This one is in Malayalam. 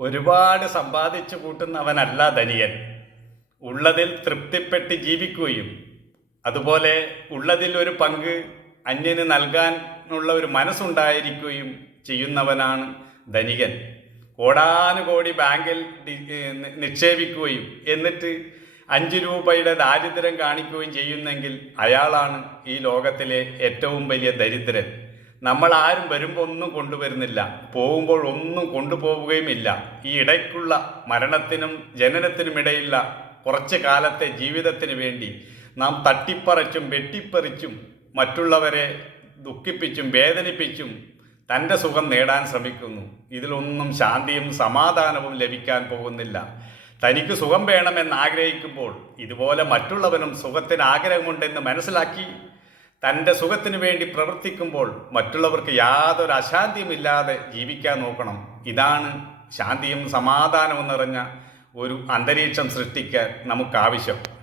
ഒരുപാട് സമ്പാദിച്ചു കൂട്ടുന്നവനല്ല ധനിയൻ ഉള്ളതിൽ തൃപ്തിപ്പെട്ട് ജീവിക്കുകയും അതുപോലെ ഉള്ളതിൽ ഒരു പങ്ക് അന്യന് നൽകാനുള്ള ഒരു മനസ്സുണ്ടായിരിക്കുകയും ചെയ്യുന്നവനാണ് ധനികൻ. കോടാനുകോടി ബാങ്കിൽ നിക്ഷേപിക്കുകയും എന്നിട്ട് അഞ്ച് രൂപയുടെ ദാരിദ്ര്യം കാണിക്കുകയും ചെയ്യുന്നെങ്കിൽ അയാളാണ് ഈ ലോകത്തിലെ ഏറ്റവും വലിയ ദരിദ്രൻ. നമ്മൾ ആരും വരുമ്പോൾ ഒന്നും കൊണ്ടുവരുന്നില്ല. പോകുമ്പോൾ ഒന്നും കൊണ്ടുപോവുകയുമില്ല. ഈ ഇടയ്ക്കുള്ള മരണത്തിനും ജനനത്തിനും ഇടയിലുള്ള കുറച്ച് കാലത്തെ ജീവിതത്തിന് വേണ്ടി നാം തട്ടിപ്പറിച്ചും വെട്ടിപ്പറിച്ചും മറ്റുള്ളവരെ ദുഃഖിപ്പിച്ചും വേദനിപ്പിച്ചും തന്റെ സുഖം നേടാൻ ശ്രമിക്കുന്നു. ഇതിലൊന്നും ശാന്തിയും സമാധാനവും ലഭിക്കാൻ പോകുന്നില്ല. തനിക്ക് സുഖം വേണമെന്ന് ആഗ്രഹിക്കുമ്പോൾ ഇതുപോലെ മറ്റുള്ളവനും സുഖത്തിന് ആഗ്രഹമുണ്ടെന്ന് മനസ്സിലാക്കി തന്റെ സുഖത്തിന് വേണ്ടി പ്രവർത്തിക്കുമ്പോൾ മറ്റുള്ളവർക്ക് യാതൊരു അശാന്തിയുമില്ലാതെ ജീവിക്കാൻ നോക്കണം. ഇതാണ് ശാന്തിയും സമാധാനവും നിറഞ്ഞ ഒരു അന്തരീക്ഷം സൃഷ്ടിക്കാൻ നമുക്കാവശ്യം.